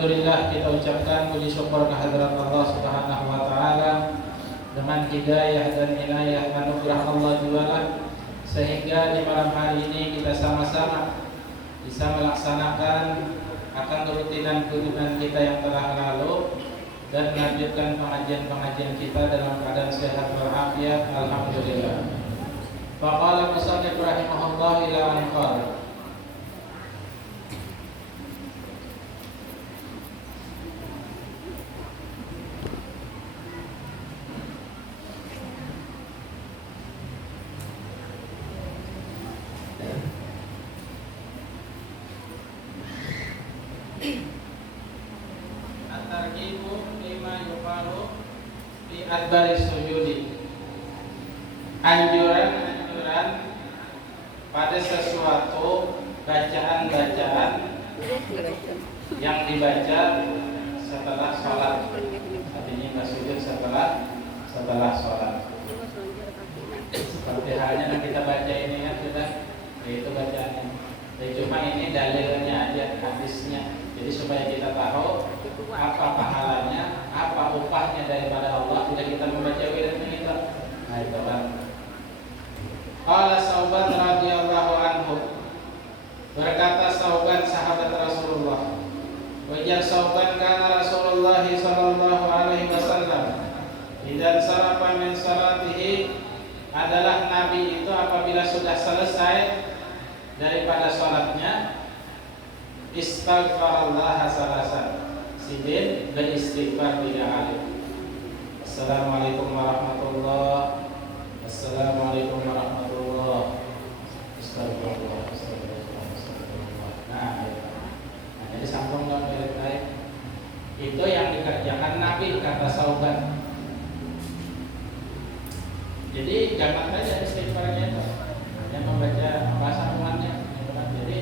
Alhamdulillah, kita ucapkan puji syukur kehadirat Allah Subhanahu wa taala dengan hidayah dan inayah anugerah Allah jualah, sehingga di malam hari ini kita sama-sama bisa melaksanakan akan rutinan kita yang telah lalu dan melanjutkan pengajian kita dalam keadaan sehat walafiat. Alhamdulillah. Faqala musannif rahimahullah ila anqar. Adbaris sujudi, anjuran pada sesuatu bacaan-bacaan yang dibaca setelah sholat. Artinya nggak sujud setelah sholat. Seperti halnya yang kita baca ini kan sudah, yaitu bacaannya. Jadi cuma ini dalilnya aja, hadisnya. Jadi supaya kita tahu apa pahalanya, apa upahnya daripada Allah bila kita membaca wirid ini. Nah itu kan. Qala Sauban radhiyallahu anhu, berkata Sauban sahabat Rasulullah, wajar Sauban kana Rasulullah sallallahu alaihi wasallam idan sarafa min salatihi, adalah Nabi itu apabila sudah selesai daripada sholatnya, istighfarallah salasan, sidin beristighfar 3 kali. Assalamualaikum warahmatullah, assalamualaikum warahmatullah, astagfirullah, astagfirullah, astagfirullah. Nah, jadi sambung dong baik-baik. Itu yang dikerjakan Nabi, kata Sauban. Jadi jangan saja istighfarnya itu, hanya membaca apa sambungannya. Jadi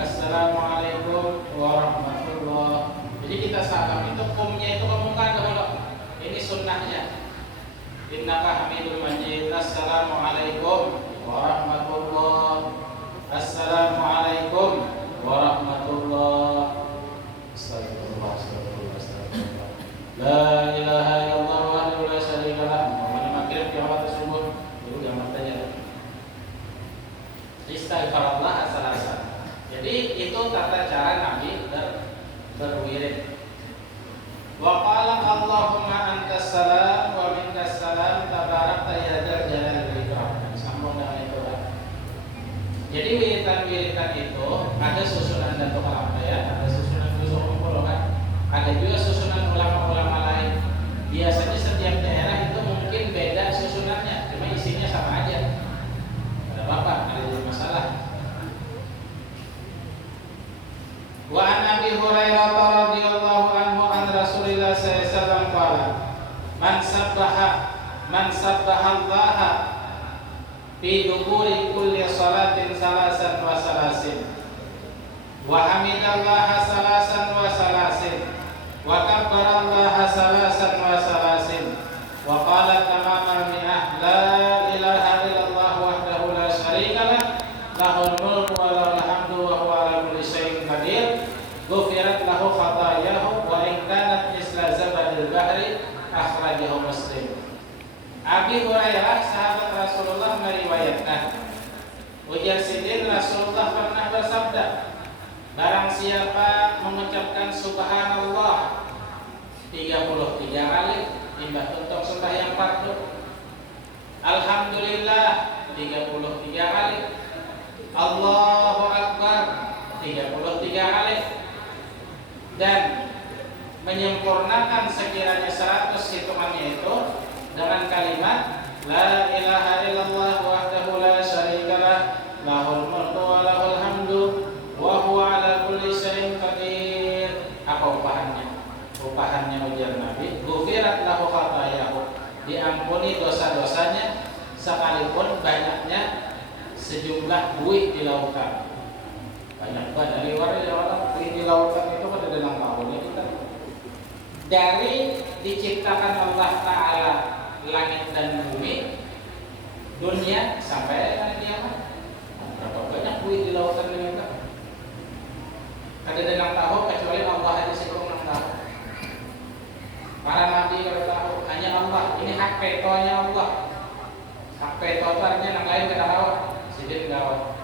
assalamualaikum warahmatullah. Jadi kita salam itu kumnya itu kemukakan dahulu. Ini sunnahnya. Innaka hamidul majid. Assalamualaikum warahmatullah. Assalamualaikum warahmatullah. Astagfirullah, astagfirullah, astagfirullah. La ilaha illallah wahdahu la syarika lah. Muhammadan makirim kiamat subuh. Itu gambar tanya. Istighfarallah asal-asal. Jadi itu tata cara Nabi berwirid. Wa qala Allahumma antas salam wa minkas salam tabarakta ya dzal jalali wal ikram. Sambung dengan itu. Jadi wiridan-wiridan itu ada susunan Datuk Al ya, ada susunan Yusuf Kumpul kan. Ada juga susunan ulama-ulama lain. Biasanya setiap daerah itu mungkin beda susunannya, cuma isinya sama aja. Ada apa? Ada masalah. Wa an Abi Hurairah radhiyallahu anhu an Rasulillah sallallahu alaihi wasallam qala man sabbaha Allah fi duburi kulli salatin salasan wa salasin wa hamidallaha salasan wa salasin wa kabbarallaha salasan wa salasin wa qala tamamal mi'ah la ilaha illallah wahdahu la syarika lah lahul mulku wa lahul hamdu wa huwa ala kulli syai'in qadir ghufirat lahu khatayahu wa in kanat misla zabadil bahri akhrajahu Muslim. Abi Hurairah sahabat Rasulullah meriwayatkan, ujar sidin Rasulullah pernah bersabda, barang siapa mengucapkan subhanallah 33 kali timbah untuk sembahyang fardu, alhamdulillah 33 kali, Allahu Akbar 33 kali, dan menyempurnakan sekiranya 100 hitungannya itu dengan kalimat la ilaha illallah wahdahu la syarikalah lahul mulku wa lahul hamdu wa huwa ala kulli syai'in qadir. Apa upahannya? Upahannya ujar Nabi, ghufirat lahu khatayahu, diampuni dosa-dosanya sekalipun banyaknya sejumlah buih di lautan. Banyak banget dari orang buih di lautan itu pada dalam tahunnya kita. Dari diciptakan Allah Ta'ala langit dan bumi, dunia sampai hari kiamat, berapa banyak buih di lautan ini kan? Ada dalam tahu kecuali Allah hak vetonya Allah. Hak veto itu artinya yang lain kena hawa, presiden gawat.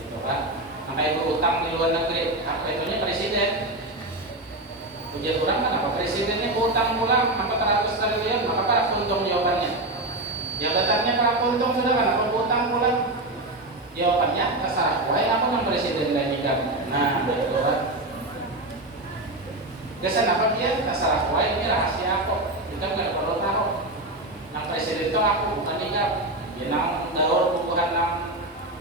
Itu kan. Maka itu utang di luar negeri, hak vetonya presiden. Ujian kurang kan apa presidennya utang pulang 400 triliun, maka para untung jawabannya. Jabatannya para untung sudah kan apa utang pulang? Jawabannya terserah wae apa yang presiden lagi kan. Nah, itu kan. Kesan apa dia terserah wae ini rahasia apa? Kita nggak perlu tahu. Nang presiden itu aku bukan nikah. Ya nang daur bukuhan nang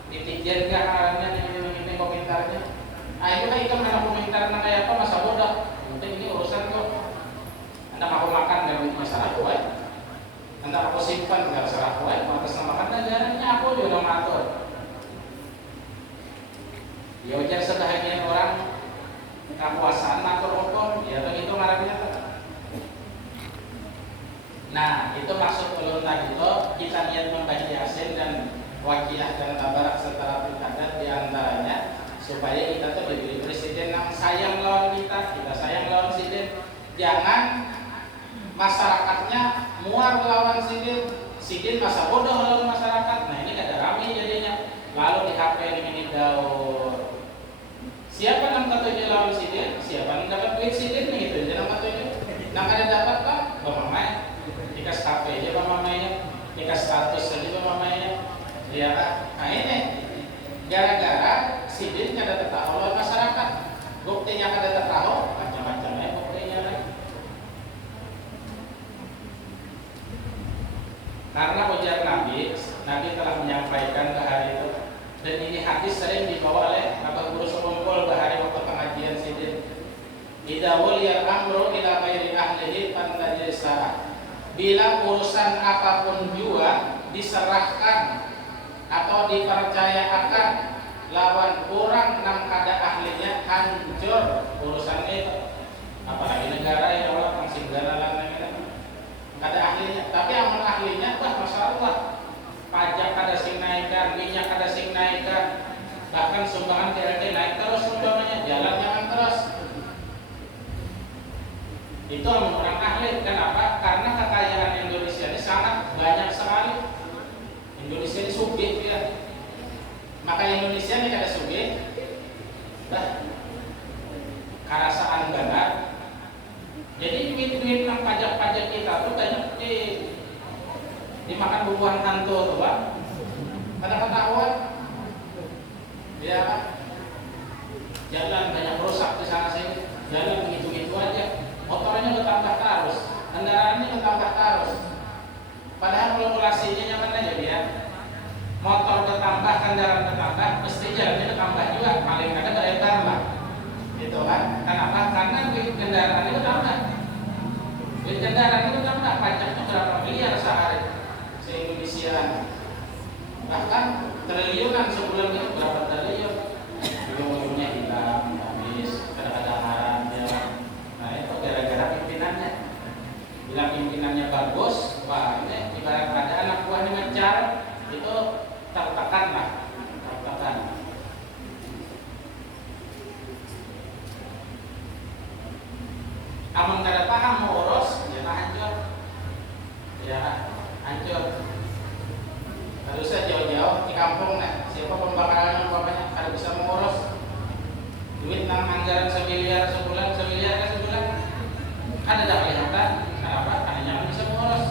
titik jaga karena ini komentarnya. Ah itu kan itu mana komentar nang kayak apa masa bodoh. Penting ini urusan kok. Anda mau makan dari masalah wae. Anda aku simpan nggak salah wae. Atas nama makan negaranya aku juga ngatur. Ya wajar sebahagian orang kekuasaan ngatur hukum, ya begitu ngarapnya. Nah, itu maksud ulun tadi itu kita niat membaca Yasin dan Waqiah dan Tabarak setelah pilkada diantaranya supaya kita tuh diberi presiden yang sayang lawan kita sayang lawan presiden. Jangan masyarakatnya muar lawan sidin masa bodoh lawan masyarakat. Nah ini kada rame jadinya. Lalu di HP ini daur. Siapa yang ketujuh lawan sidin? Siapa yang dapat duit sidin gitu? Jangan ketujuh. Nah kada dapat kan? Bapaknya dikasih HP aja bapaknya, dikasih status aja bapaknya. Ya kan? Nah ini gara-gara sidin kada tertahu lawan masyarakat. Buktinya kada tertahu macam-macamnya buktinya kan. Karena ujar Nabi telah menyampaikan ke hari itu. Dan ini hadis sering dibawa oleh Bapak Guru Sekumpul bahari waktu pengajian sidin. Idza wuliyal amru ila ghairi ahlihi fantajisa. Bila urusan apapun juga diserahkan atau dipercayakan lawan orang nang kada ahlinya, hancur urusannya itu. Apalagi negara yang orang singgana lan kada ahlinya. Tapi amun ahlinya wah masyaallah. Pajak kada sing naikkan, minyak kada sing naikkan, bahkan sumbangan TLT naik terus sumbangannya, jalan jangan terus. Itu orang ahli. Kenapa? Karena kekayaan Indonesia ini sangat banyak sekali. Indonesia ini subjek ya. Maka Indonesia ini kada subjek, karasaan banget. Jadi duit-duit yang pajak-pajak kita tuh banyak dimakan bubuhan hantu tuh Pak. Kada ketahuan. Ya Pak. Jalan banyak rusak di sana sini. Jalan begitu-gitu aja. Motornya bertambah terus, kendaraannya bertambah terus. Padahal kalkulasinya nyaman aja dia. Motor bertambah, kendaraan bertambah, mesti jalannya bertambah juga. Paling kada beredar lah. Gitu kan? Kenapa? Karena duit kendaraannya bertambah. Duit kendaraannya bertambah. Pajaknya berapa miliar sehari? Se-Indonesia. Bahkan triliunan sebulan itu berapa triliun? Ujung-ujungnya hilang, habis, kadang-kadang haram ya. Nah itu gara-gara pimpinannya. Bila pimpinannya bagus, wah ini ibarat ada anak buahnya mencar, itu tertekan lah, tertekan. Amun kada paham mau urus, ya hancur. Ya hancur. Harus saya jauh-jauh di kampung nih. Siapa pembakaran bapaknya kada bisa mengurus. Duit nang anggaran semiliar sebulan ada kelihatan. Kenapa? Karena nyaman bisa mengurus.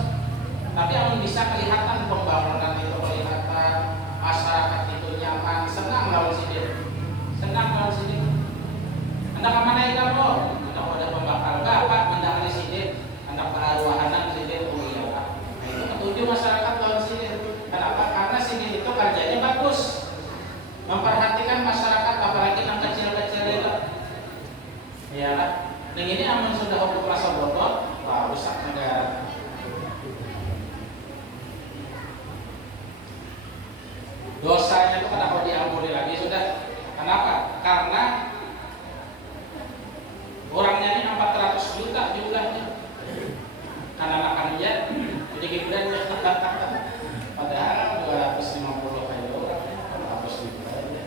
Tapi amun bisa kelihatan pembangunan itu kelihatan, masyarakat itu nyaman, senang lawan sidin. Senang lawan sidin. Anda kemana itu kok? Anda ada pembakar bapak mendahului sidin. Anda keharuahanan sidin. Oh iya Pak. Nah, itu ketujuh masyarakat lawan sidin. Kenapa? Karena sidin itu kerjanya bagus. Memperhatikan masyarakat apalagi yang kecil-kecil itu. Ya kan? Dan ini amun sudah hukum rasa bodoh, wah rusak negara. Dosanya itu kenapa diampuni lagi sudah? Kenapa? Karena orangnya ini 400 juta jumlahnya. Karena makan dia, jadi gibran ya. Padahal 250 aja orang, 400 juta aja.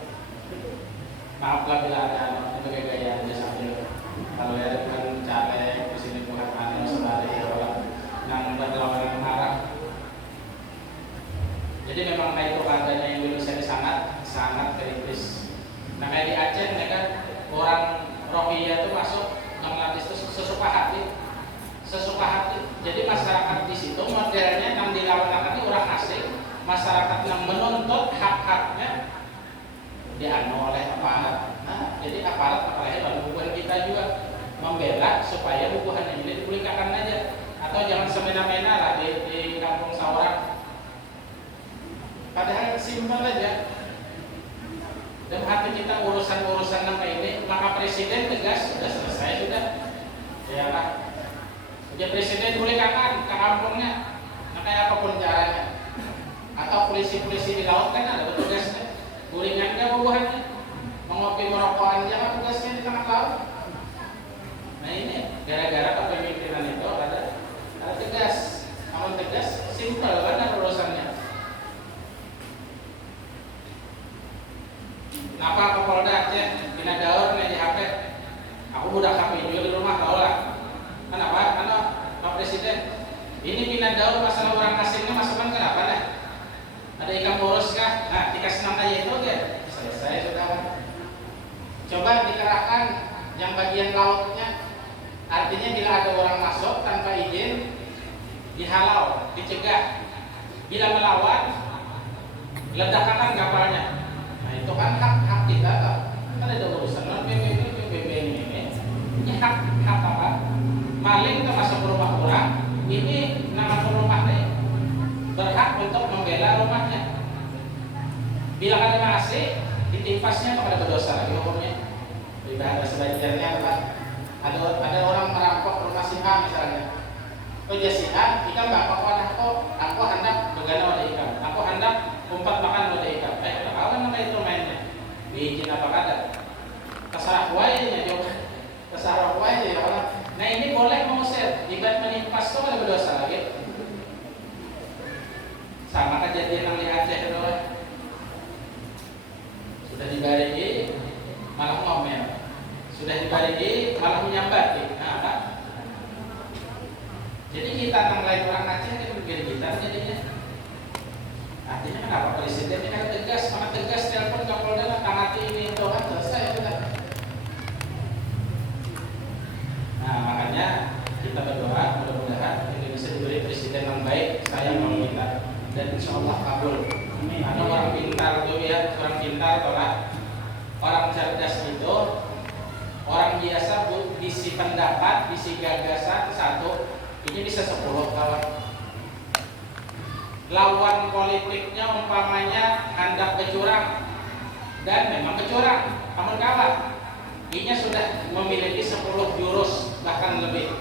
Maaflah bila ada itu gaya-gaya aja sambil kalau ya kan caleg di sini bukan anu sembari orang yang berlawan rohiyah itu masuk Bangladesh itu sesuka hati. Jadi masyarakat di situ modelnya yang dilawan orang asing, masyarakat yang menuntut hak-haknya dianu oleh aparat. Nah, jadi aparat apalagi dalam hubungan kita juga membela supaya hubungan ini dipulihkan aja, atau jangan semena-mena lah di kampung Sawarang. Padahal simpel aja. Dan hati kita urusan-urusan sampai ini, maka presiden tegas sudah selesai sudah. Ya lah. Jadi presiden pulihkan ke kampungnya. Nah, kayak apapun caranya. Atau polisi-polisi di laut kan ada petugasnya. Gulingan dia bubuhannya, mengopi merokok aja kan tugasnya di tengah laut. Nah ini gara-gara kepemimpinan itu ada tegas, namun tegas simpel kan urusannya. Kenapa Kapolda Aceh bina daur nih di HP? Aku budak HP juga di rumah tau lah. Kenapa? Karena Pak Presiden ini bina daur masalah orang asingnya masukan kenapa dah? Ada ikan boros kah? Nah, dikasih nama itu dia selesai sudah. Coba dikerahkan yang bagian lautnya, artinya bila ada orang masuk tanpa izin dihalau, dicegah. Bila melawan, ledakan kapalnya. Nah itu kan hak kita, kan ada urusan PBB ini. Ini hak apa? Maling itu masuk ke rumah orang, ini nama rumahnya berhak untuk membela rumahnya. Bila ada masih ditimpasnya kepada berdosa lagi hukumnya. Di bahasa sebagiannya ada orang merampok rumah si A misalnya. Oh ya si A, ikan bapak aku hendak begana wadah ikan, aku hendak umpat makan wadah ikan. Kawan nama itu mainnya. Bikin apa kada? Terserah kuainya juga. Terserah kuainya ya orang. Nah ini boleh mengusir. Jika menimpas itu ada berdosa lagi. Sama kejadian yang di Aceh itu sudah dibariki malah ngomel, sudah dibariki malah menyambat. Nah, apa? Jadi kita yang lain orang Aceh itu begini kita jadinya. Artinya kenapa presiden ini kan tegas, maka tegas telepon Kapolda tangati ini doang selesai sudah. Nah makanya kita berdoa mudah-mudahan Indonesia diberi presiden yang baik. Saya mau minta dan insya Allah kabul. Karena orang pintar tuh ya, orang pintar tolak, orang cerdas itu orang biasa bisi pendapat, bisi gagasan satu, ini bisa 10 kawan. Lawan politiknya umpamanya hendak kecurang dan memang kecurang, namun kawan, ini sudah memiliki 10 jurus bahkan lebih.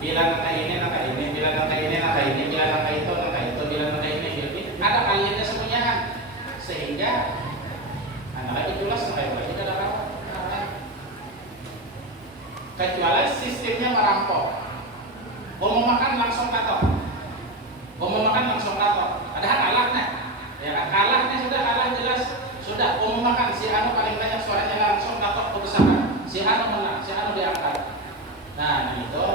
Bila nangka ini, nangka ini, bila nangka ini, nangka ini, bila nangka itu, nangka itu, bila nangka ini, ada kaliannya semuanya, sehingga anak itu jelas nangka itu tidak ada apa. Kecuali sistemnya merampok, mau makan langsung katok, mau makan langsung katok, padahal kalahnya, ya kan kalahnya sudah kalah jelas, sudah mau makan si anu paling banyak suaranya langsung katok kebesaran, si anu menang, si anu diangkat. Nah itu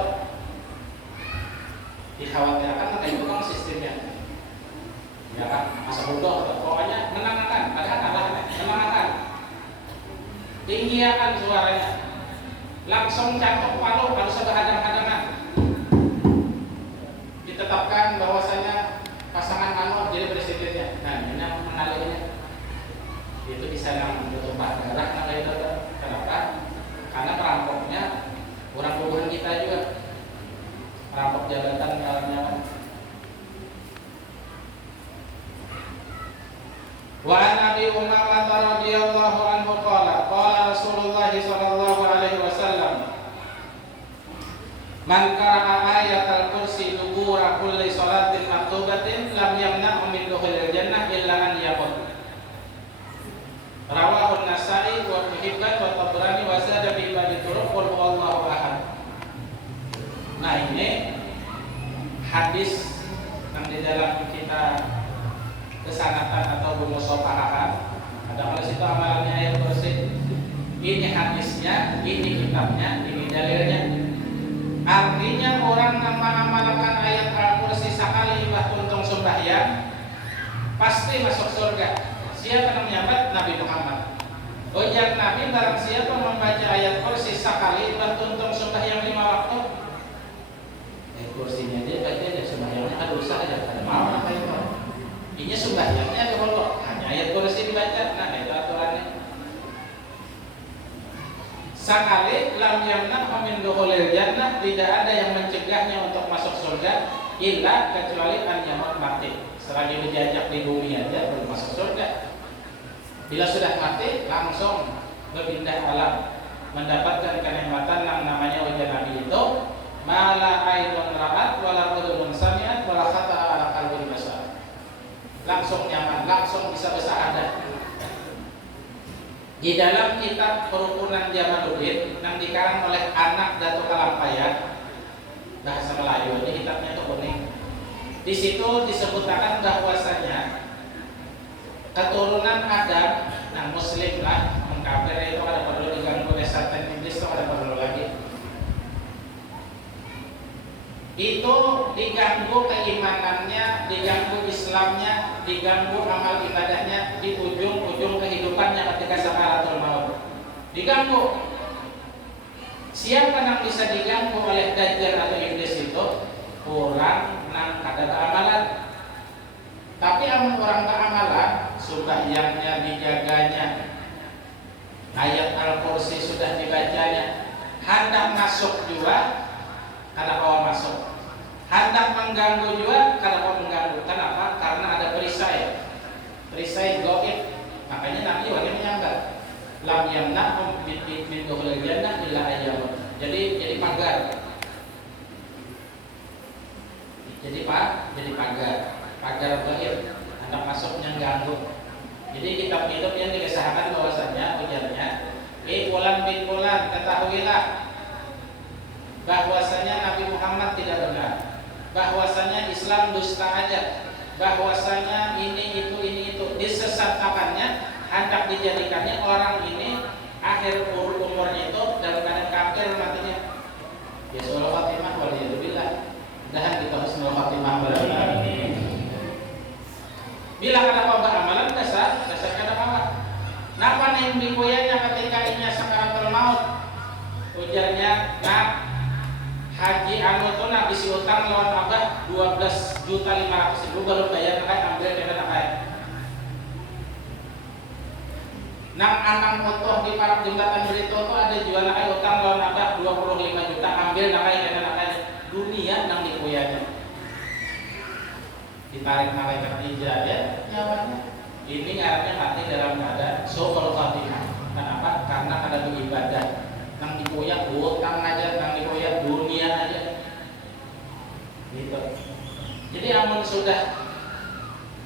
dikhawatirkan kayak itu kan sistemnya, ya kan masa bodoh, pokoknya menangkan, padahal kalah, menangkan, tinggiakan suaranya, langsung cantok palu, harus ada hadang-hadangan, ditetapkan bahwasanya pasangan anu jadi presidennya. Nah ini yang mengalirnya itu bisa membutuhkan darah, nah itu kenapa? Karena perampoknya kurang hubungan kita juga. Rampok jabatan kawannya. Wa an Abi Umamah radhiyallahu anhu qala Rasulullah sallallahu alaihi wasallam man qara'a ayatal kursi dubura kulli salatin maktubatin lam yamna'hu min dukhulil jannah illa an yaqul. Rawahu An-Nasa'i wa Ibnu Hibban wa Tabrani wa zada bi ba'di turuq qul huwallahu ahad. Nah ini hadis yang di dalam kita kesanatan atau musofahahan. Ada kalau situ amalannya ayat kursi. Ini hadisnya, ini kitabnya, ini dalilnya. Artinya orang yang mengamalkan ayat al-kursi sekali tuntung sembahyang pasti masuk surga. Siapa yang menyambat? Nabi Muhammad. Ujar Nabi, barang siapa membaca ayat kursi sekali bertuntung sembahyang 5 waktu. Kursinya dia baca sembahyangnya ada usaha aja, ada mau apa itu? Ini sembahyangnya kalau hanya ayat kursi dibaca, nah itu aturannya. Sekali lam yamna min dukhulil jannah, tidak ada yang mencegahnya untuk masuk surga illa kecuali an yamut mati. Selagi dijajak di bumi aja belum masuk surga. Bila sudah mati langsung berpindah alam, mendapatkan kenikmatan yang namanya wajah Nabi itu mala ainun ra'at wala udhunun sami'at wala khata'a ala qalbin bashar. Langsung nyaman, langsung bisa bersahadat. Di dalam kitab Kerukunan Jamaluddin yang dikarang oleh anak Datuk Kalampayat, bahasa Melayu, ini kitabnya itu kuning. Di situ disebutkan bahwasanya keturunan Adam, nah Muslim lah, mengkafir itu ada perlu diganggu oleh setan iblis, itu ada perlu lagi. Itu diganggu keimanannya, diganggu Islamnya, diganggu amal ibadahnya di ujung-ujung kehidupannya ketika sakaratul maut. Diganggu. Siapa yang bisa diganggu oleh dajjal atau iblis itu? Orang yang kada amalan. Tapi amun orang beramalan, sembahyangnya dijaganya, ayat Al-Kursi sudah dibacanya, hendak masuk juga kada bawa masuk, hendak mengganggu juga kada bawa mengganggu. Kenapa? Karena ada perisai gaib. Makanya Nabi wajib menyangka lam yamna min dukhulil jannah illa ayyam. Jadi pagar. Jadi pagar gaib, hendak masuknya ganggu. Jadi kitab hidup yang dikisahkan bahwasanya ujarnya bin Fulan ketahuilah bahwasanya Nabi Muhammad tidak benar, bahwasanya Islam dusta aja, bahwasanya ini itu disesatkannya, hendak dijadikannya orang ini akhir umurnya itu dalam keadaan kafir matinya. Ya surah Fatimah waliyadzubillah. Mudahan kita husnul Fatimah barangkali. Bila kada kau beramalan dasar kada apa. Napa nih dikuyanya ketika inya sakaratul maut? Ujarnya, nah haji anu tuh nak isi utang lawan abah 12.500.000 baru bayar nakai ambil kena nakai. Nang anang utuh di parak jembatan Brito tuh ada jual nakai utang lawan abah 25 juta ambil nakai kena nakai. Dunia nang dikuyanya ditarik malaikat ijazah nyawanya. Ini ngarannya mati dalam keadaan su'ul khatimah. Kenapa? Karena ada beribadah. Nang dikoyak utang aja, nang dikoyak dunia aja. Gitu. Jadi amun sudah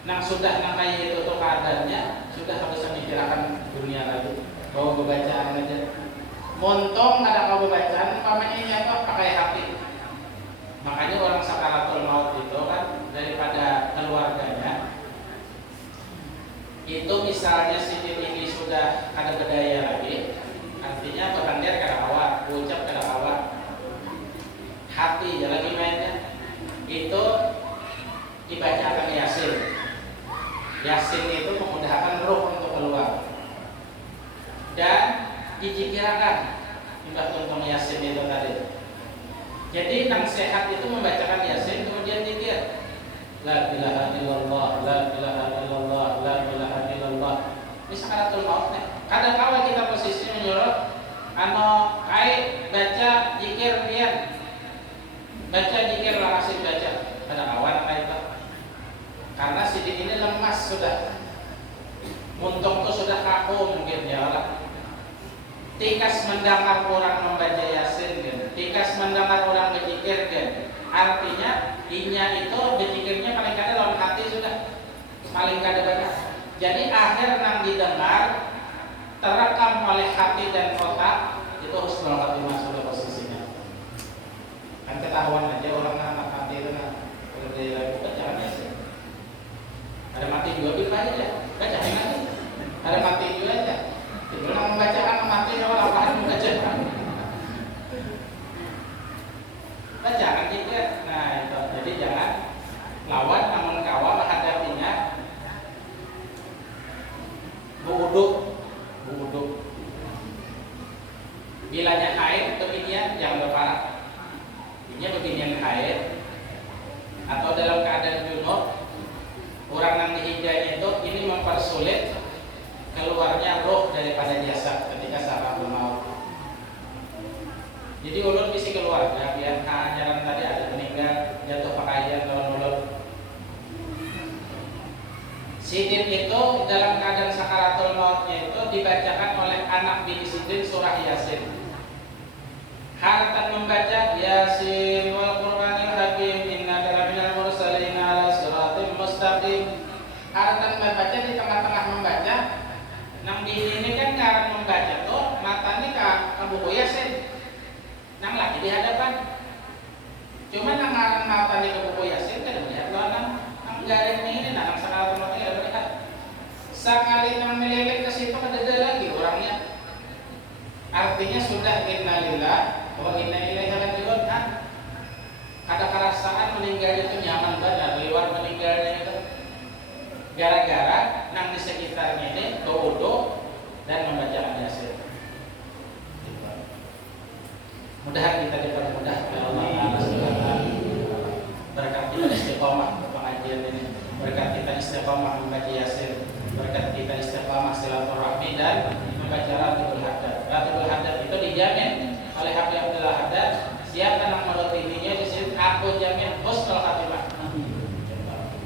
kayak itu tuh keadaannya, sudah harus memikirkan dunia lagi. Bawa bacaan aja. Montong ada kau bacaan, pamannya apa? Pakai hati. Makanya orang sakaratul maut itu kan daripada keluarganya itu misalnya si ini sudah ada berdaya lagi, artinya berkandir kada awak, ucap kada awak, hati ya lagi mainnya itu dibacakan Yasin. Yasin itu memudahkan roh untuk keluar dan dicikirakan timbang tentang Yasin itu tadi. Jadi yang sehat itu membacakan Yasin kemudian zikir la ilaha illallah, la ilaha illallah, la ilaha illallah. Ini sakaratul maut nih. Kadang kala kita posisi menyuruh ano kai baca zikir pian. Baca zikir langsung baca. Kadang awan kayak itu. Karena sidik ini lemas sudah. Muntung tuh sudah kaku mungkin ya Allah. Tikas mendengar orang membaca Yasin kan, tikas mendengar orang berzikir kan. Artinya inya itu berzikirnya paling kada dalam hati sudah paling kada banyak. Jadi akhir nang didengar terekam oleh hati dan otak itu harus hati sudah posisinya. Kan ketahuan aja orang anak hati itu nah kalau dia baca Yasin. Ada mati juga bisa aja, baca aja. Ada mati juga aja. Itu nang membacakan mati kalau apaan membaca. Bacakan juga. Nah itu. Jadi jangan lawan namun kawal hadapinya. Buduk. Yang haid beginian jangan berparah. Ini beginian haid atau dalam keadaan junub, orang yang dihijanya itu ini mempersulit keluarnya roh daripada jasad ketika sakaratul maut. Jadi ulun bisa keluar ya, biar ajaran tadi ada meninggal jatuh pakaian lawan ulun. Sidin itu dalam keadaan sakaratul mautnya itu dibacakan oleh anak bini Sidin surah Yasin. Haratan membaca Yasin wal Qur'anil Hakim innaka laminal mursalin ala siratim mustaqim. Haratan membaca di tengah-tengah membaca. Nang bini ini kan ngarang membaca tuh matanya ke buku Yasin. Nang lagi di hadapan. Cuma nang ngarang matanya ke buku Yasin kan melihat nang garing ini nang sakaratul maut ada melihat. Sekali nang melihat ke situ ada lagi orangnya. Artinya sudah innalillah wa inna ilaihi raji'un. Ada perasaan meninggalnya itu nyaman banget, lewat meninggalnya itu gara-gara nang di sekitarnya ini doa dan membaca Yasin. Mudah-mudahan kita dipermudah oleh Allah Taala berkat kita istiqomah pengajian ini, berkat kita istiqomah membaca Yasin, berkat kita istiqomah silaturahmi dan membaca Ratibul Haddad. Ratibul Haddad itu dijamin oleh Habib Abdullah Haddad. Siapa yang menurut dirinya di sini aku jamin husnul khatimah.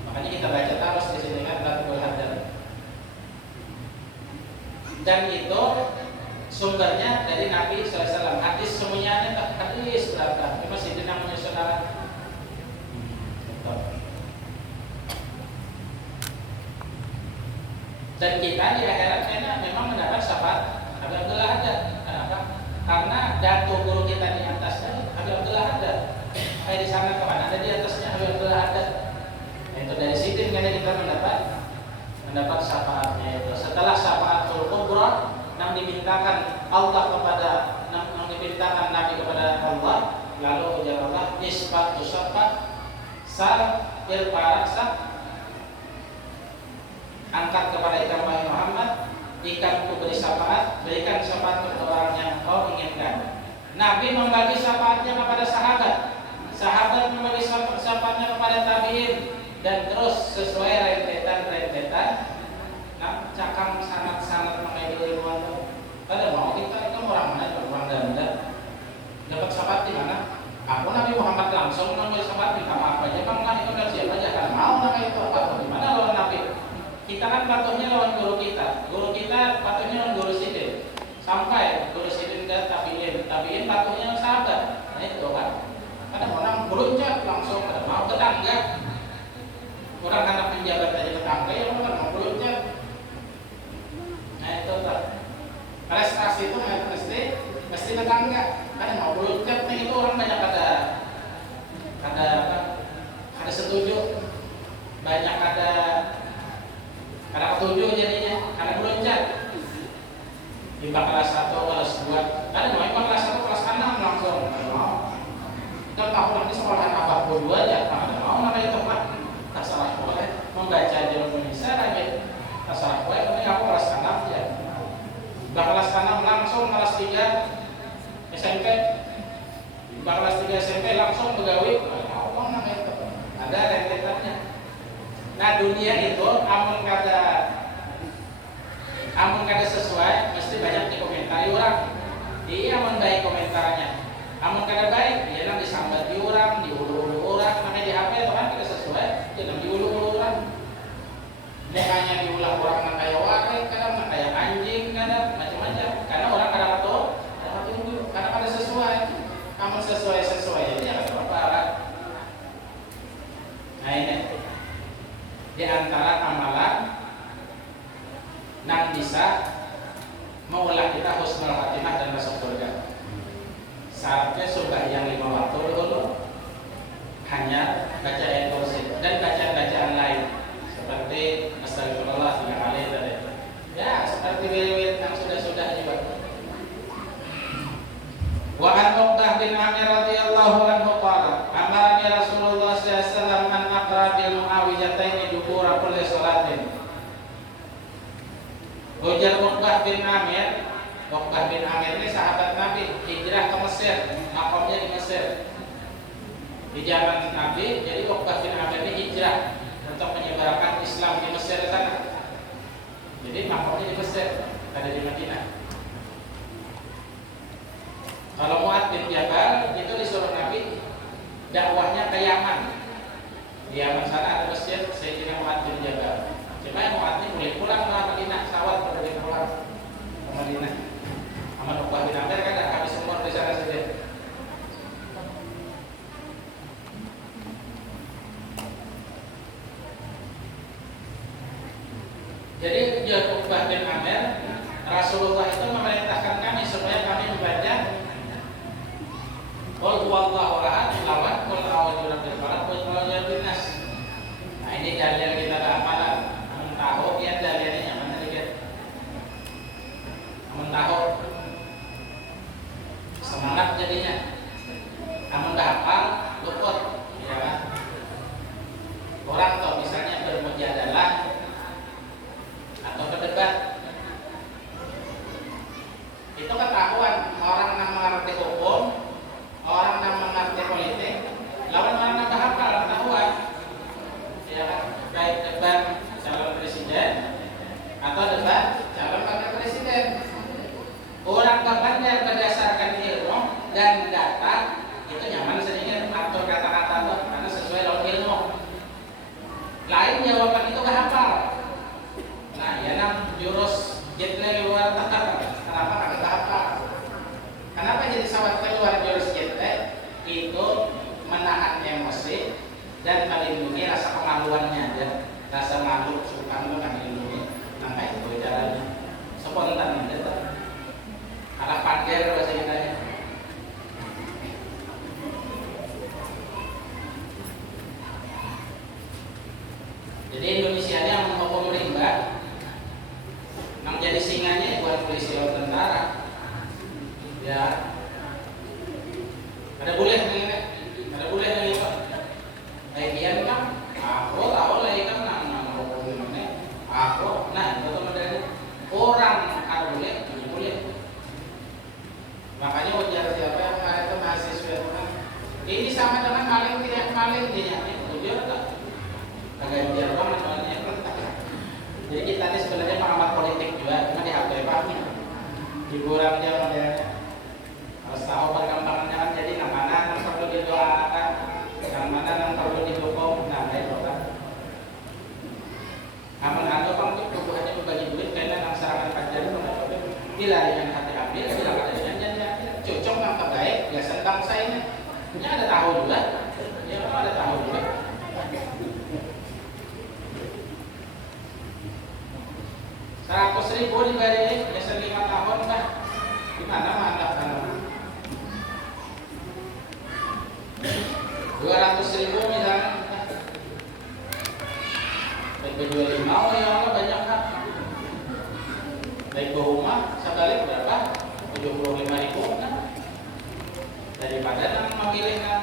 Makanya kita baca terus di sini kan Ratibul Haddad. Dan itu sumbernya dari Nabi SAW. Hadis semuanya tak hadis berapa? Cuma Sidin yang punya saudara. Dan kita di akhirat memang mendapat syafaat Habib Abdullah Haddad. Kenapa? Karena datu guru kita di atasnya Habib Abdullah Haddad. Kayak di sana kawan ada di atasnya Habib Abdullah Haddad. Itu dari Sidin karena kita mendapat syafaatnya itu. Setelah syafaatul kubra yang dimintakan Allah kepada yang dimintakan Nabi kepada Allah, lalu ujar Allah nisbat syafaat sal ilfaraksa angkat kepada ikan wahai Muhammad, ikanku beri syafaat, berikan syafaat kepada orang yang kau inginkan. Nabi membagi syafaatnya kepada sahabat, sahabat membagi syafaatnya kepada tabiin, dan terus sesuai rentetan. Nah, cakang sangat-sangat mengenai ilmuwan itu. Pada mau kita itu orang mana? Orang Ganda. Dapat syafaat di mana? Aku Nabi Muhammad langsung memberi syafaat di kamar apa aja, bang? Nah itu dan siapa aja kan mau nama itu apa? Gimana lawan Nabi? Kita kan patuhnya lawan guru kita patuhnya lawan guru Sidin. Sampai guru Sidin ke tabiin patuhnya sahabat. Nah itu kan. Kadang orang beruncak langsung mau tetangga. Orang anak penjabat aja tetangga ya orang mau beruncak. Nah itu tak. Prestasi itu mesti tetangga. Kadang mau beruncak nih itu orang banyak ada setuju, banyak ada ketujuh jadinya, karena beruncak. Imba kelas 1, kelas 2, kadang mau imba kelas 1, kelas 6 langsung. Kita tahu nanti sekolahan apa pun aja, ada mau namanya itu Pak. Terserah boleh membaca aja Indonesia aja. Terserah boleh, tapi aku kelas 6 aja. Imba kelas 6 langsung kelas 3 SMP. Imba kelas 3 SMP langsung begawi. Apa namanya itu? Ada rentetannya. Nah dunia itu amun kada sesuai mesti banyak dikomentari orang. Dia amun baik komentarnya. Amun kada baik dia lang disambat di orang, diulu-ulu orang. Makanya di HP itu kan kada sesuai, dia lang diulu-ulu orang. Dia hanya diulang orang yang kayak warai, kadang yang kayak anjing, kadang macam-macam. Karena orang kada tahu, karena kada sesuai. Amun sesuai jadi ya kada apa-apa. Nah ini di antara amalan yang bisa mengulang kita husnul khatimah dan masuk surga. Syaratnya sembahyang 5 waktu dulu, hanya baca ayat kursi dan bacaan-bacaan lain seperti astagfirullah 3 kali tadi. Ya, seperti wirid yang sudah-sudah juga. Wa an Uqbah bin Amir radhiyallahu anhu qala amarani Rasulullah sallallahu alaihi wasallam an aqra bil muawwidhataini dubura kulli salatin. Ujar Uqbah bin Amir ini sahabat Nabi, hijrah Mesir, makomnya di Mesir. Di zaman Nabi, jadi Uqbah bin Amir ini hijrah untuk menyebarkan Islam di Mesir sana. Jadi makomnya di Mesir, ada di Madinah. Kalau Mu'adz bin Jabal itu disuruh Nabi dakwahnya ke Yaman. Di Yaman sana ada masjid Sayyidina Mu'adz bin Jabal. Cuma Mu'adz ini boleh pulang ke Madinah, sawat boleh pulang ke Madinah. Aman Uqbah bin Amir kan habis umur di sana saja. Jadi Uqbah bin Amir, Rasulullah itu memerintahkan kami supaya kami membaca Qul huwallahu ahad lawan Qul a'udzu birabbil falaq Qul a'udzu birabbin nas. Nah, ini dalil kita keamalan. Amun tahu ya dalilnya mana dikit. Amun tahu semangat jadinya. Amun enggak hafal luput, ya kan? Orang tuh misalnya bermujadalah atau berdebat, itu ketahuan orang yang mengerti hukum, orang yang mengerti politik, lawan orang yang hafal ketahuan, ya kan? Baik debat calon presiden atau debat calon wakil presiden. Orang kebanyakan berdasarkan ilmu dan data itu nyaman sedikit atur kata-kata tuh karena sesuai dengan ilmu. Lain jawaban itu gak hafal. Nah, ya nang jurus jetle luar takar. Kenapa kagak hafal? Kenapa jadi sahabat keluar jurus jetle? Itu menahan emosi dan melindungi rasa kemaluannya aja. Rasa malu suka kan dilindungi. Nah, itu caranya. Spontan aja. Anak pager bahasa kita ya. Jadi Indonesia ini yang menghukum rimba, yang jadi singanya buat polisi atau tentara. Ya, ada boleh nih, ada boleh nih pak. Bagian kan, aku tahu lah ikan nang hukum ini, aku, nah itu teman-teman orang ada boleh, tidak boleh. Makanya wajar siapa yang kemarin itu mahasiswa ini sama dengan maling tidak maling dia wajar tak? Agak biar banget soalnya. Jadi kita ini sebenarnya pengamat politik juga, cuma di HP pahami. Hiburan dia modelnya. Harus tahu perkembangannya kan jadi yang mana yang perlu didoakan, yang mana yang perlu didukung. Nah, itu kan. Aman ando bang tuh tubuhannya berbagi duit karena yang serangan pajar itu dilarikan hati ambil, dilarikan cocok yang terbaik biasa bangsa ini. Ini ada tahu juga, ya ada tahu juga. Rp100.000 diberi biasa 5 tahun kan? Gimana mantap kan? 200.000 misalnya. Baik B25 ya Allah banyak kan? Baik rumah sekali berapa? 75.000 kan? Daripada yang memilih kan?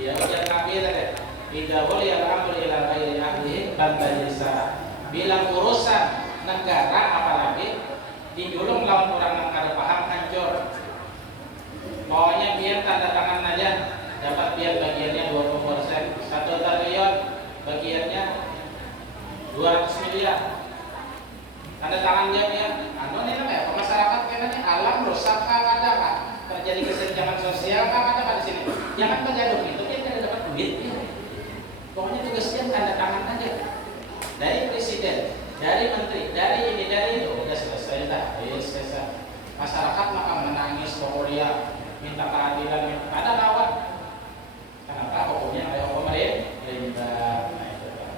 Ya ujian Nabi tadi. Idza waliya al-amru ila ghairi ahlihi bantajisa. Bilang urusan negara apalagi dijulung lawan orang yang kada paham hancur. Pokoknya biar tanda tangan aja dapat biar bagiannya 20%, 1 triliun bagiannya 200 miliar. Tanda tangan dia biar anu nih namanya pemasyarakat kayaknya alam rusak ada kan terjadi kesenjangan sosial ada di sini. Jangan mengaduh itu dia tidak dapat duit ya. Pokoknya tugasnya tanda tangan aja dari presiden, dari menteri, dari ini, dari itu udah selesai dah. Selesai. Masyarakat maka menangis pokoknya minta keadilan, ada lawan. Kenapa hukumnya kayak hukum pemerintah? Nah, itu kan.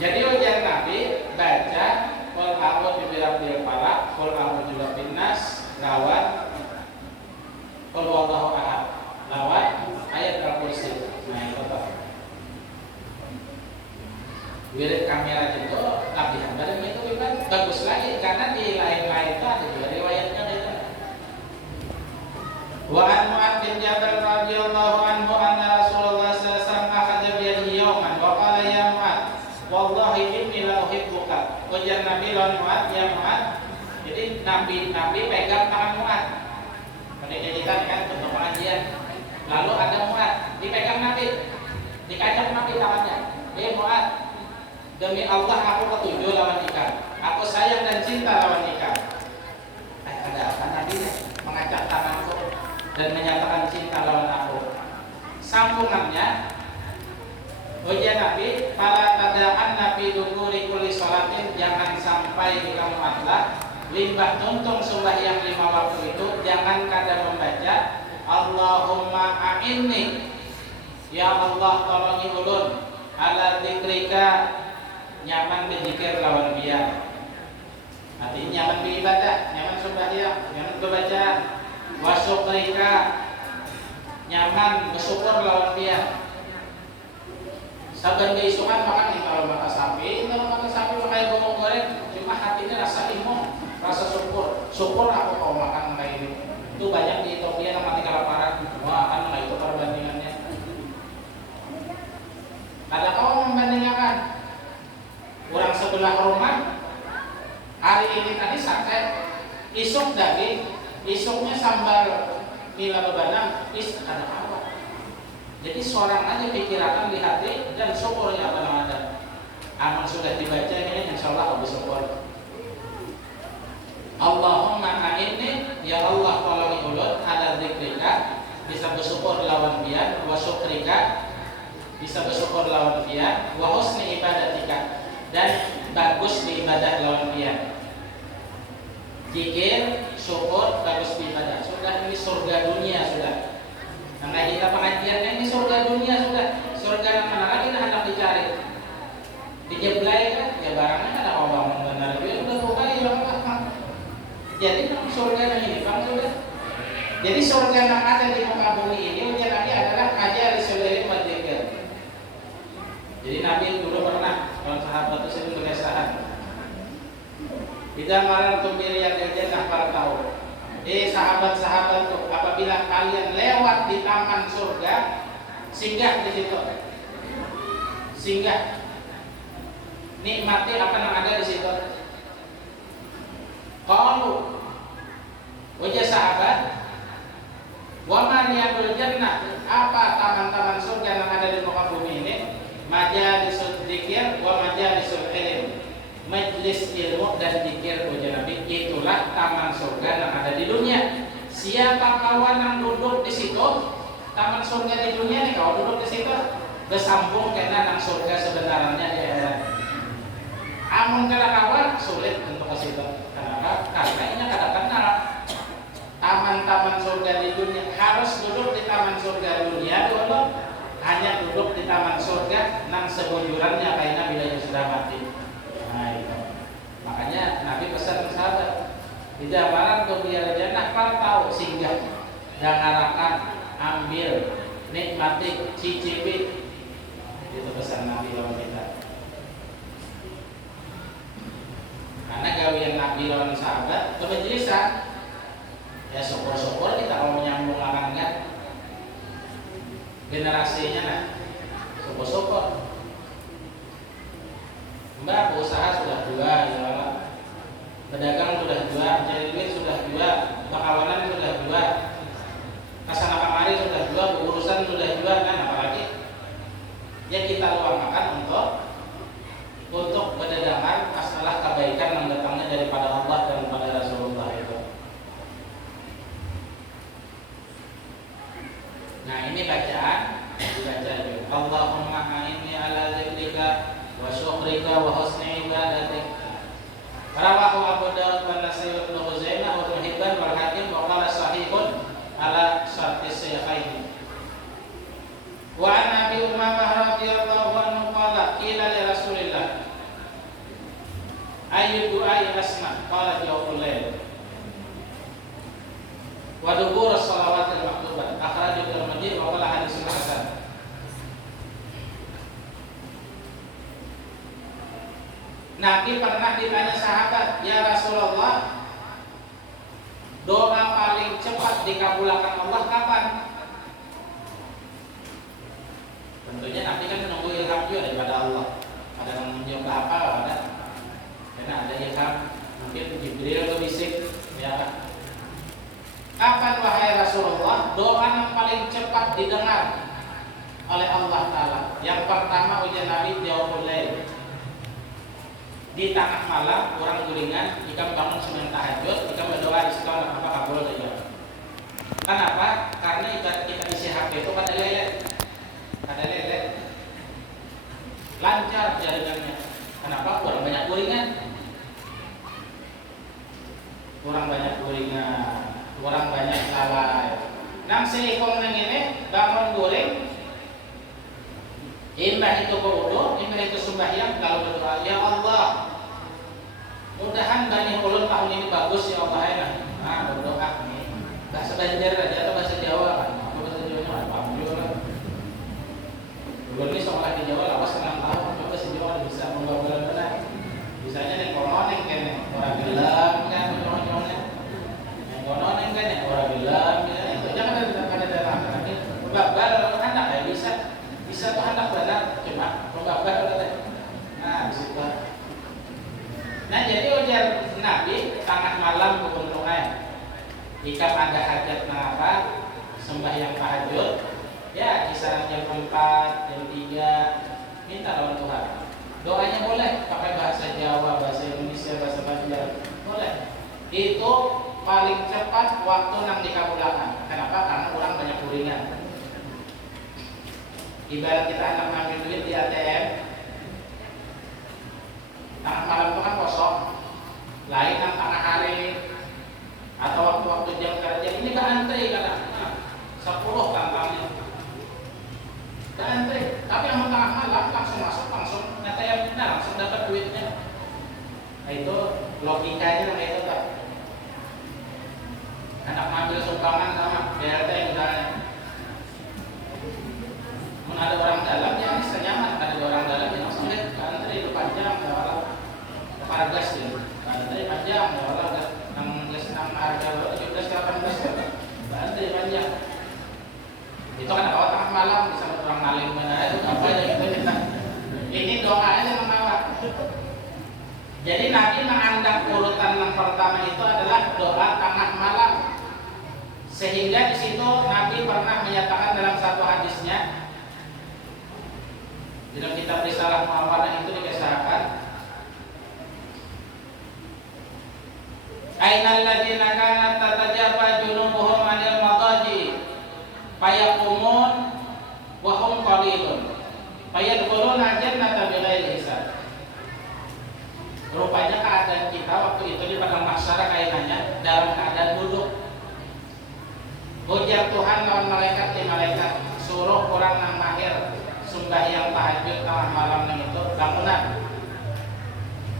Jadi ujian Nabi baca Qul a'udzu birabbil falaq, Qul a'udzu birabbin nas, lawan Qul huwallahu ahad, lawan ayat al-kursi. Nah, itu Pak. Wirid kamera itu latihan bareng itu kan bagus lagi karena di lain-lain itu ada juga riwayatnya itu. Wa an Mu'adz bin Jabal radhiyallahu anhu anna Rasulullah sallallahu alaihi wasallam akhadha bi yadihi yawman wa qala ya Mu'adz wallahi inni la uhibbuka. Ujar Nabi lawan Mu'adz, ya Mu'adz. Jadi Nabi pegang tangan Mu'adz. Lalu ada Mu'ad, dipegang Nabi, dikajak Nabi tangannya. Mu'ad, demi Allah aku ketujuh lawan ikan. Aku sayang dan cinta lawan ikan. Ada apa Nabi mengajak tanganku dan menyatakan cinta lawan aku? Sambungannya, ujian Nabi, para tadaan Nabi dukuri kulli sholatin, jangan sampai di kamu adalah limbah tuntung sembahyang 5 waktu itu jangan kada membaca Allahumma a'inni, ya Allah tolongi ulun, ala dzikrika, nyaman berzikir lawan dia. Artinya nyaman beribadah, nyaman sembahyang, nyaman berbacaan. Wa syukrika, nyaman bersyukur lawan dia. Saban keisukan makan nih, kalau makan sapi makan bawang goreng, cuma hatinya rasa imong, rasa syukur aku kalau makan kayak ini. Itu banyak di Ethiopia yang mati kelaparan. Wah, kan itu perbandingannya. Ada kau membandingkan orang sebelah rumah hari ini tadi sate, isuk daging, isuknya sambal nila bebanang, ada apa? Jadi seorang aja pikiran di hati dan syukurnya apa ada. Amal sudah dibaca ini, insya Allah habis syukur. Allahumma a'inni, ya Allah tolongi ulun ala dzikrika, bisa bersyukur lawan dia, wa syukrika, bisa bersyukur lawan dia, wa husni ibadatika, dan bagus di ibadah lawan dia. Zikir, syukur, bagus di ibadah. Sudah ini surga dunia sudah. Karena kita pengajiannya ini surga dunia sudah. Surga yang mana lagi kita hendak dicari? Dijeblay kan? Ya barangnya ada orang benar. Dia udah bukai ya Allah. Jadi surga yang ini bang sudah. Jadi surga yang ada di muka bumi ini ujian Nabi adalah majalisul ilmi wa dzikir. Jadi Nabi dulu pernah kalau sahabat itu sering berkesahan. Kita marah tumbir yang jannah para tahu. Sahabat-sahabat tuh, apabila kalian lewat di taman surga, singgah di situ. Singgah. Nikmati apa yang ada di situ. Qalu, wajah sahabat, wa man yadul jannah, apa taman-taman surga yang ada di muka bumi ini? Majalisul dzikir wa majalisul ilm, majlis ilmu dan dzikir wajah Nabi, itulah taman surga yang ada di dunia. Siapa kawan yang duduk di situ, taman surga di dunia nih, kau duduk di situ, bersambung kena nang surga sebenarnya di akhirat. Amun kada kawan sulit untuk ke situ. Kenapa? Karena ini kada kenal taman-taman surga di dunia. Harus duduk di taman surga dunia dulu, hanya duduk di taman surga nang sebujurannya karena bila sudah mati. Nah itu. Makanya Nabi pesan ke sahabat, tidak barang kebiar jannah kau tahu singgah dan ngarakan, ambil, nikmati, cicipi. Itu pesan Nabi lawan kita. Karena gawian Nabi lawan sahabat kemajelisan, ya syukur-syukur kita kalau menyambung akan kan generasinya nah syukur-syukur. Mbak usaha sudah 2 ya, pedagang sudah 2, mencari duit sudah 2, perkawanan sudah 2, kesana kemari sudah 2, urusan sudah 2, kan apalagi ya kita luangkan untuk berdagangan masalah kebaikan yang datangnya daripada Allah dan pada Rasulullah itu. Nah ini bacaan dibaca juga. Allahumma a'inni ala dzikrika wa syukrika wa husni ibadatik. Rawahu Abu Dawud wa Nasai wa Ibnu Khuzaimah wa Ibnu Hibban wal Hakim wa qala sahihun ala syartis shaykhain. Wa an Abi Umamah radhiyallahu anhu qala qila li Rasulillah ayyu du'ai asma qala jawabul lail wa dubur as-salawat al-maktubat akhrajahu Tirmidzi wa qala haditsun hasan. Nabi pernah ditanya sahabat, ya Rasulullah, doa paling cepat dikabulkan Allah kapan? Tentunya Nabi kan menunggu ilham juga daripada Allah. Ada yang menjawab apa? Ada. Karena ada ilham, mungkin Jibril atau bisik, ya. Kapan wahai Rasulullah doa yang paling cepat didengar oleh Allah Ta'ala. Yang pertama ujian Nabi jawabul lail. Di tengah malam orang gulingan, jika bangun sebelum tahajud, jika berdoa di situ apa kabul saja. Kenapa? Karena ibarat kita isi HP itu pada lele, lancar jaringannya. Kenapa? Kurang banyak gulingan, kurang banyak lalai. Nang seikong nang ini bangun guling. Imbah itu berwudu, imbah itu sembahyang, lalu berdoa, ya Allah, mudahan Bani Ulun tahun ini bagus ya Allah ya. Nah, berdoa nih. Bahasa Banjar aja atau bahasa Jawa kan? Apa bahasa Jawanya? Alhamdulillah. Ulun ini sekolah di Jawa, lawas 6 tahun, tapi bahasa Jawa bisa membawa benar. Bisanya nih konon yang kene, orang gelam kan, orang-orangnya. Yang konon yang kene, orang gelam kan. Itu jangan ada dalam nanti. Babal anak ya bisa tuh anak benar, cuma babal ada. Nah, disitu. Nah, jadi ujar Nabi tengah malam berkumpul ayat. Jika ada hajat mengapa sembahyang tahajud, ya kisaran jam 4, jam 3, minta lawan Tuhan. Doanya boleh pakai bahasa Jawa, bahasa Indonesia, bahasa Banjar, boleh. Itu paling cepat waktu nang dikabulkan. Kenapa? Karena orang banyak gulingan. Ibarat kita anak ngambil duit di ATM, tengah malam itu kan kosong, lain yang tengah hari atau waktu-waktu jam kerja ini gak antri karena 10 tanggalnya gak antri. Tapi yang tengah malam langsung masuk, langsung ATM, langsung dapat duitnya. Nah itu logikanya namanya itu tak. Anak ngambil sumbangan sama BLT misalnya, ada orang dalam ya ini senyaman, ada orang dalam yang langsung lihat antri itu panjang ya Allah, harga sih antri panjang ya Allah, nang harga 17 18 antri panjang. Itu kan awal tengah malam bisa orang maling mana itu apa ya gitu. Ini doa aja menawar. Jadi Nabi mengandang urutan yang pertama itu adalah doa tengah malam, sehingga di situ Nabi pernah menyatakan dalam satu hadisnya. Dalam kitab Risalah Muhammadah itu dikisahkan, Ainal ladzina kanat tatajafa junubuhum 'anil madaji fayaqumun wa hum qalilun fayadkhuluna jannata bighairi hisab. Rupanya keadaan kita waktu itu di padang mahsyar kaitannya dalam keadaan duduk. Ujar Tuhan lawan malaikat di malaikat, suruh orang nang mahir sembahyang tahajud tengah malam itu bangunan.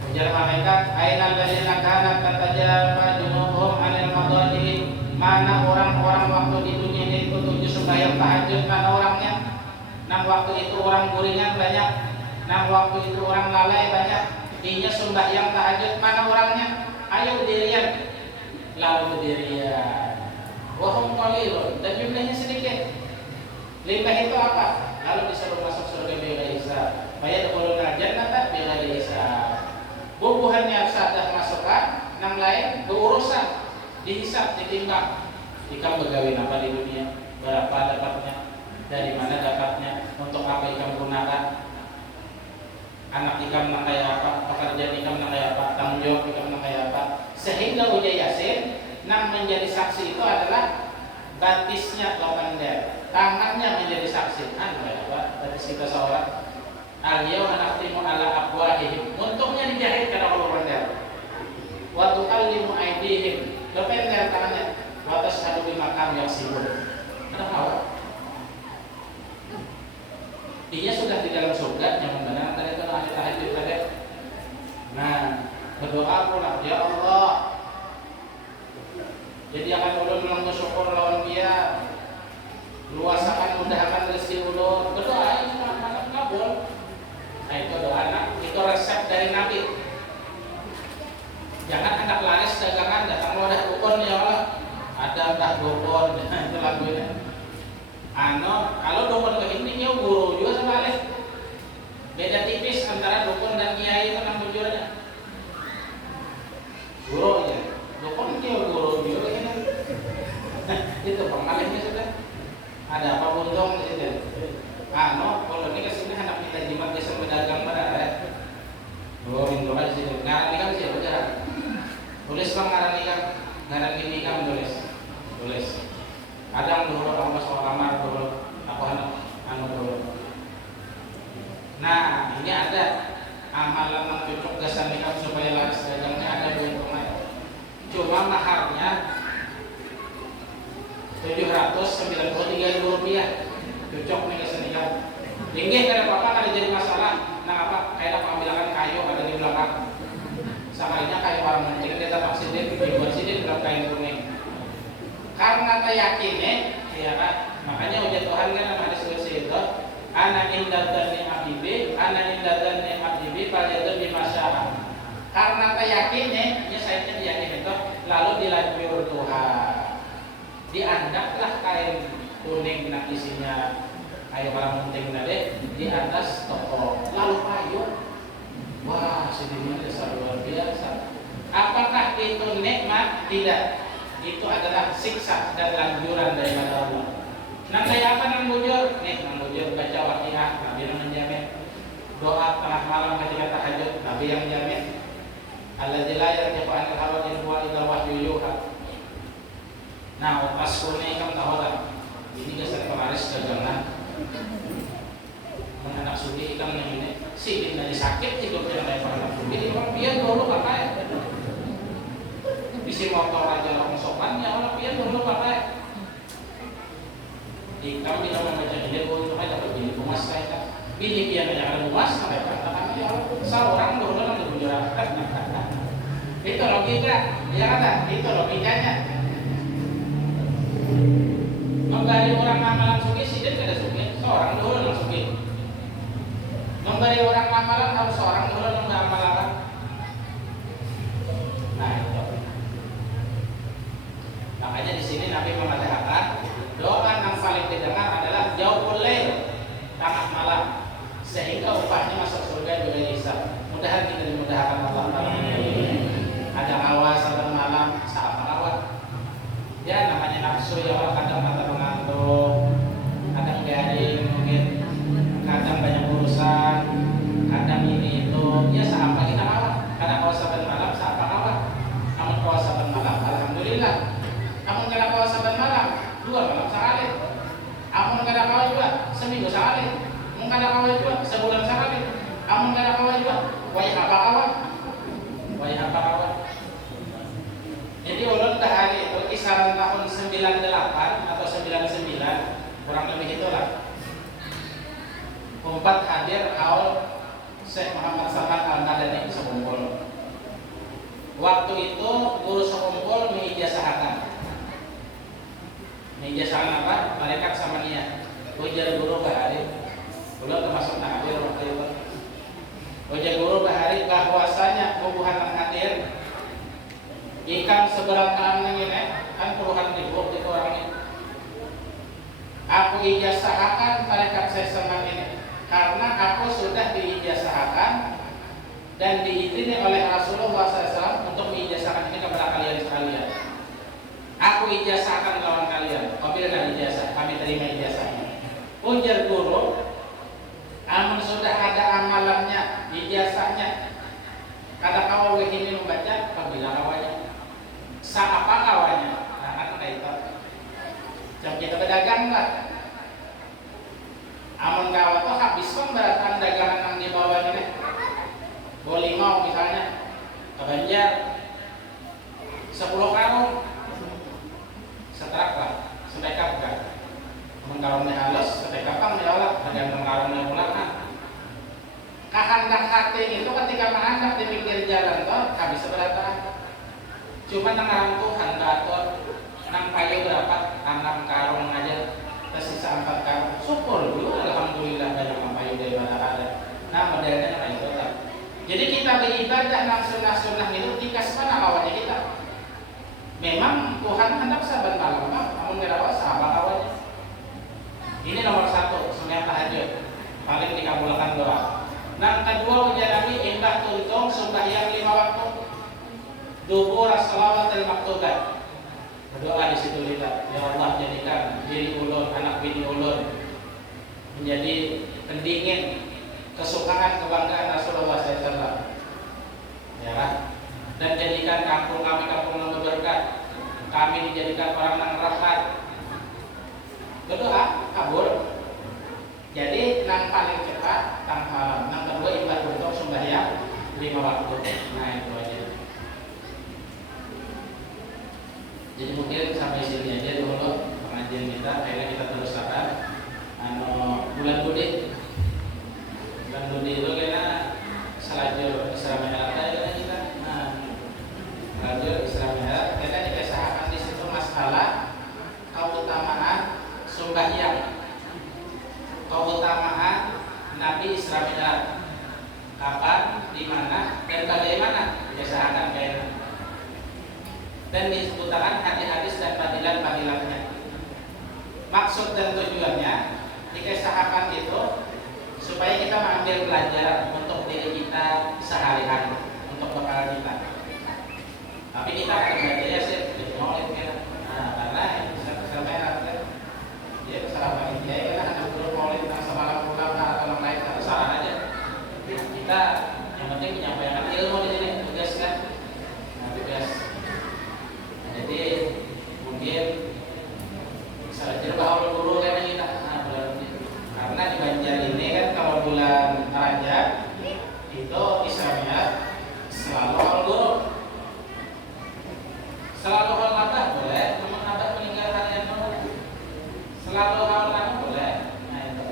Ujar malaikat, ainal ladzina kanat tatajafa junubuhum 'anil madaji, mana orang-orang waktu di dunia ini itu tujuh sembahyang tahajud, mana orangnya? Nang waktu itu orang guringan banyak, nang waktu itu orang lalai banyak. Dinya sembahyang tahajud, mana orangnya? Ayo berdirian. Lalu berdirian. Wahum qalilun, dan jumlahnya sedikit. Limbah itu apa? Lalu disuruh masuk surga bighairi hisab. Fayadkhuluna jannata bighairi hisab. Bubuhannya sadah masukkan, nang lain berurusan, dihisab, ditimbang. Ikam begawi apa di dunia? Berapa dapatnya? Dari mana dapatnya? Untuk apa ikam gunakan? Anak ikam nang kayak apa? Pekerjaan ikam nang kayak apa? Tanggung jawab ikam nang kayak apa? Sehingga ujian Yasin nang menjadi saksi itu adalah batisnya lopender, tangannya menjadi saksi. Apa? Batis kita seorang. Al-yawma nakhtimu ala afwahihim. Untungnya dijahit karena Allah lopender. Wa tukallimu aydihim. Lopender tangannya. Wa tashhadu bima kanu yaksibun. Kenapa? Dia sudah di dalam surga, yang benar tadi itu ahli tahajud tadi. Nah, berdoa pula, ya Allah. Jadi akan ulun melangkah syukur lawan dia, luasakan mudahkan rezeki ulun. Berdoa ini mana kabul. Nah itu doa, itu resep dari Nabi. Jangan anak laris dagangan datang wadah dukun ya Allah. Ada dah dukun, itu lagunya. Kalau dukun ke ini ya guru juga sama alif. Beda tipis antara dukun dan kiai itu nang bujurnya. Guru ya, dukun dia guru juga. Itu pengalihnya sudah. Ada apa bundong di situ? Kalau ini kesini anak kita jimat bisa berdagang pada ya. Oh, Indo aja sih. Ngaran nikah siapa cara? Tulis bang ngaran ini kan tulis. Kadang dulu kamu masuk kamar dulu, aku anu dulu. Nah, ini ada amalan yang cocok gasan nikah supaya laris dagangnya ada duit tunai. Cuma maharnya 793.000 rupiah. Cocok nih gasan nikah. Tinggi kada apa-apa, kada jadi masalah. Nah apa? Kayak aku ambilkan kayu ada di belakang. Sekalinya kayu orang penting dia tak sidin, dibuat sidin dalam kain kuning. Karena kita yakin ya kan? Makanya ujian Tuhan kan nama hadis kursi itu, ana indadan ni abdi pada itu bimasyarakat. Karena kita yakin ya saya yakin itu, lalu dilanjur Tuhan. Diandaklah kain kuning yang isinya kayu barang penting tadi di atas toko, lalu payung. Wah, sedihnya dasar luar biasa. Apakah itu nikmat? Tidak. Itu adalah siksa dan lanjuran dari Allah. Nah, kayak apa nang bujur? Nang bujur baca Waqiah, Nabi yang menjamin. Doa tengah malam ketika tahajud, Nabi yang menjamin. Alladzi la yarji'u anil hawa in huwa illa wahyu yuha. Nah, pas kuning kamu tahu kan? Ini geser pelaris dagangan. Anak sugi ikan yang ini si dari sakit juga punya kayak anak sugi orang pian dulu pakai bisi motor aja orang sopan ya orang pian dulu pakai ikan tidak membaca dia boleh pakai dapat bini pumas kayak bini pian aja ada pumas mereka katakan ya seorang dulu nanti bujur itu logika ya kan itu logikanya memberi orang amalan sugi sih dia tidak sugi seorang dulu langsung sugi. Memberi orang amalan harus seorang dulu yang amalan. Nah itu. Makanya di sini Nabi mengatakan doa yang paling didengar adalah jauhul lail, tengah malam, sehingga upahnya masuk surga juga bisa. Mudahan kita dimudahkan Allah Taala. Ada awas saat malam, saat awal. Ya namanya nafsu ya orang kadang-kadang mengantuk, kadang garing mungkin. Kadang banyak urusan, kadang ini itu, ya sampai kita awal. Kadang kalau saban malam, sampai awal. Namun kalau saban malam, alhamdulillah. Namun kalau kalau saban malam, 2 malam sekali. Namun kalau awal juga, seminggu sekali. Namun kalau awal juga, sebulan sekali. Namun kalau awal juga, wajah apa awal? Wajah apa awal? Jadi ulun hari itu kisaran tahun 98 atau 99, kurang lebih itulah. Empat hadir haul Syekh Muhammad Salman Al-Madani sekumpul. Waktu itu guru sekumpul mengijazahkan. Mengijazahkan apa? Malaikat sama dia. Ujar guru bahari. Belum termasuk hadir waktu itu. Ujar guru bahari bahwasanya bubuhan hadir ikan seberangkaan ini kan puluhan ribu itu orangnya. Aku ijazahkan malaikat Syekh Salman ini. Karena aku sudah diijazahkan dan diizini oleh Rasulullah SAW untuk mengijazahkan ini kepada kalian sekalian. Aku ijazahkan lawan kalian. Apabila ijazah, kami terima ijazahnya. Ujar guru, amun sudah ada amalannya, ijazahnya. Kata kau ini membaca, apabila kawannya. Siapa kawannya? Nah, kan itu. Jam kita berdagang lah. Amun kawan tuh habis pemberatan dagangan yang di bawah ini, Bolimau misalnya, ke Banjar, 10 karung, seterak lah, setekap kan. Amun karungnya halus, setekap kan diolah, tergantung karungnya pulang kan. Kehendak hati itu ketika menghendak di pinggir jalan tuh habis seberapa. Cuma nang Tuhan atur, nang payu berapa, 6 karung aja. Tersisa 4 karung, syukur dulu, alhamdulillah banyak mampayu dari mana ada. Nah, modelnya kayak itu lah. Jadi kita beribadah nang sunnah-sunnah itu tikas mana kawannya kita. Memang Tuhan hendak sahabat malam, namun kenapa sahabat kawannya. Ini nomor 1, sunnah tahajud, paling dikabulkan doa. Nah, kedua ujian Nabi indah tuntung sembahyang 5 waktu. Dubur as-salawat al-maktubat. Berdoa di situ kita, ya Allah jadikan diri ulun, anak bini ulun menjadi pendingin kesukaan kebanggaan Rasulullah SAW. Ya, dan jadikan kampung kami kampung yang berberkah, kami dijadikan orang yang rahmat. Berdoa kabur. Jadi yang paling cepat tang halam, yang kedua ibadah untuk sembahyang 5 waktu. Nah itu aja. Jadi mungkin sampai sini aja dulu pengajian kita. Kayaknya kita terus akan bulan Budi. Bulan Budi itu kayaknya selajur Isra Mi'raj kayaknya kita. Nah, selajur Isra Mi'raj kita dikisahkan di situ masalah keutamaan sembahyang, keutamaan Nabi Isra Mi'raj, kapan, di mana, dan bagaimana dikisahkan kayaknya. Dan disebutkan hadis-hadis dan fadilah-fadilahnya. Maksud dan tujuannya dikisahkan itu supaya kita mengambil pelajaran untuk diri kita sehari-hari, untuk bekal kita. Tapi kita akan baca ya sih, maulid ya. Nah, karena sampai nanti dia kesalahan ini ya, karena ada guru maulid yang semalam ulama atau yang lain atau salah aja. Kita yang penting menyampaikan ilmu di sini, tugas kan. Nah, tugas. Jadi mungkin saja bahwa guru kan kita karena di Banjar ini kan kalau bulan Rajab itu Isra Mi'raj selalu haul guru, selalu haul abah boleh, namun abah meninggal harian boleh, selalu haul anak boleh. Nah itu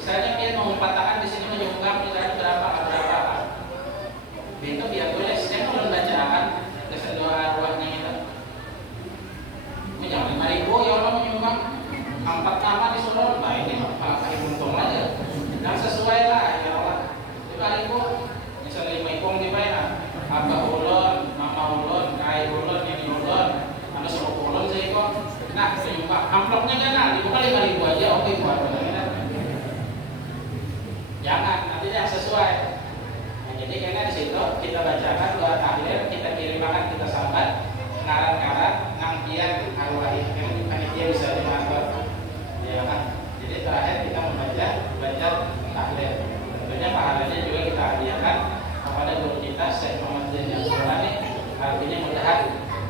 misalnya dia mengumpat di sini menyumbang misalnya berapa itu biar boleh saya mau membacakan doa arwahnya itu menjadi 5.000 ya Allah menyumbang 4 nama di Solo. Nah ini malah kali untung aja yang sesuai lah ya Allah 5.000 misalnya 5 di mana abah ulun, mama ulun, kai ulun, ini ulun ada 10 ulun saya kok. Nah menyumbang amplopnya kan dibuka 5.000 aja oke buat jangan nanti yang sesuai. Nah, jadi karena di situ kita bacakan doa tahlil, kita kirimkan kita sahabat ngaran-ngaran ngangkian arwahnya yang panitia bisa dimanfaatkan ya kan. Jadi terakhir kita membaca tahlil, tentunya pahalanya juga kita hadiahkan kepada guru kita Syekh Muhammad Zain Al-Qurani. Artinya mudah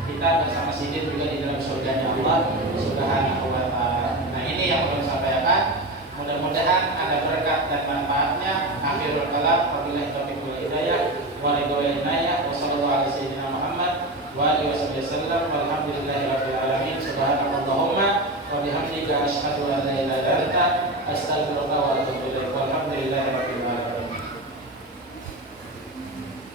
kita bersama Sidin juga di dalam surganya Allah Subhanahu wa ta'ala. Nah ini yang perlu sampaikan, mudah-mudahan ada berkat dan manfaatnya. Akhirul kalam, wabillahi taufiq wal hidayah, walidayah inayah, wa sallallahu ala sayyidina Muhammad wa alihi wasallam, walhamdulillahi rabbil alamin. Subhanakallahumma wa bihamdika asyhadu an la ilaha illa anta astaghfiruka